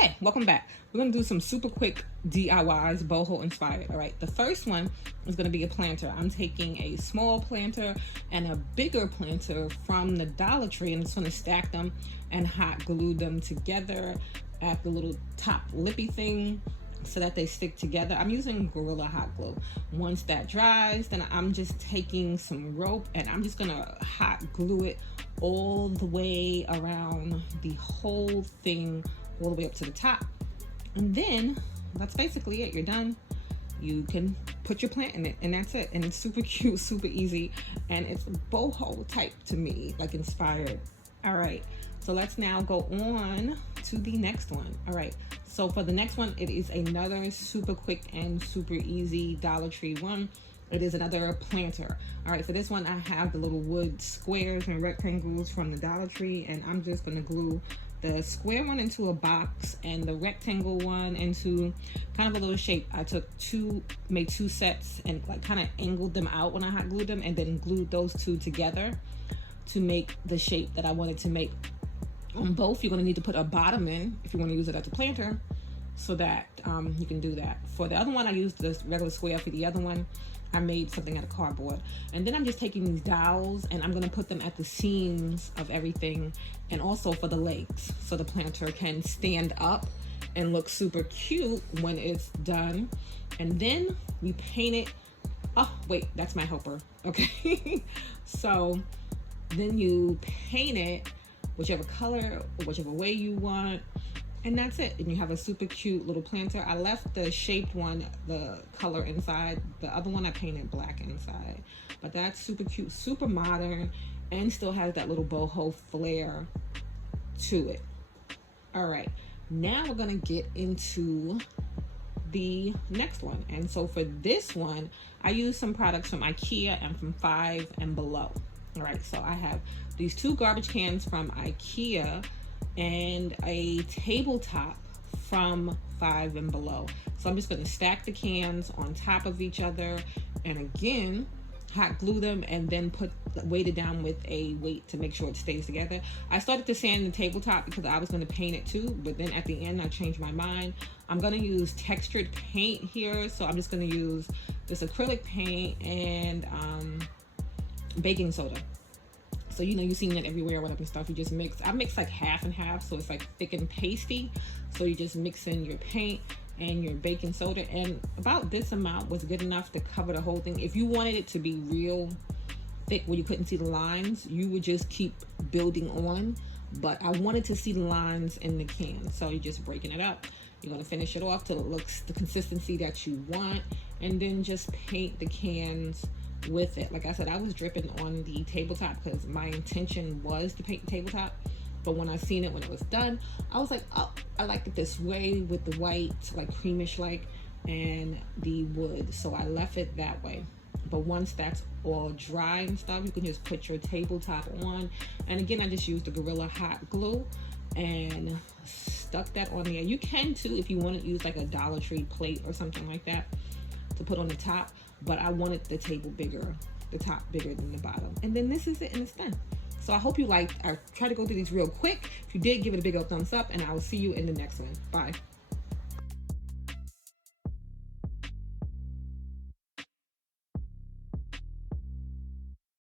Okay, welcome back. We're gonna do some super quick DIYs, boho inspired. All right, the first one is gonna be a planter. I'm taking a small planter and a bigger planter from the Dollar Tree, and I'm just gonna stack them and hot glue them together at the little top lippy thing so that they stick together. I'm using Gorilla Hot Glue. Once that dries, then I'm just taking some rope and I'm just gonna hot glue it all the way around the whole thing, all the way up to the top. And then that's basically it. You're done. You can put your plant in it, and that's it. And it's super cute, super easy, and it's boho type to me, like inspired. All right, so let's now go on to the next one. All right, so for the next one, it is another super quick and super easy Dollar Tree one. It is another planter. All right, for this one, I have the little wood squares and rectangles from the Dollar Tree, and I'm just gonna glue the square one into a box and the rectangle one into kind of a little shape. I made two sets and like kind of angled them out when I hot glued them, and then glued those two together to make the shape that I wanted to make. On both, you're gonna need to put a bottom in if you wanna use it as a planter, so that you can do that. For the other one, I used this regular square. For the other one, I made something out of cardboard. And then I'm just taking these dowels and I'm gonna put them at the seams of everything, and also for the legs, so the planter can stand up and look super cute when it's done. And then we paint it. Oh, wait, that's my helper, okay? So then you paint it whichever color or whichever way you want, and that's it. And you have a super cute little planter. I left the shaped one, the color inside. The other one I painted black inside. But that's super cute, super modern, and still has that little boho flair to it. All right, now we're gonna get into the next one. And so for this one, I used some products from Ikea and from Five and Below. All right, so I have these two garbage cans from Ikea and a tabletop from Five and Below. So I'm just going to stack the cans on top of each other, and again hot glue them, and then weight it down with a weight to make sure it stays together. I started to sand the tabletop because I was going to paint it too, but then at the end I changed my mind. I'm going to use textured paint here, so I'm just going to use this acrylic paint and baking soda. So you've seen it everywhere, whatever stuff. You just mix. I mix like half and half, so it's like thick and pasty. So you just mix in your paint and your baking soda, and about this amount was good enough to cover the whole thing. If you wanted it to be real thick where you couldn't see the lines, you would just keep building on. But I wanted to see the lines in the can, so you're just breaking it up. You're gonna finish it off till it looks the consistency that you want, and then just paint the cans with it. Like I said, I was dripping on the tabletop because my intention was to paint the tabletop, but when I seen it when it was done, I was like, oh, I like it this way with the white, like creamish like, and the wood, so I left it that way. But once that's all dry and stuff, you can just put your tabletop on, and again I just used the Gorilla Hot Glue and stuck that on there. You can too if you want to use like a Dollar Tree plate or something like that to put on the top, but I wanted the table bigger, the top bigger than the bottom. And then this is it, and it's done. So I hope you liked. I tried to go through these real quick. If you did, give it a big old thumbs up, and I will see you in the next one. Bye.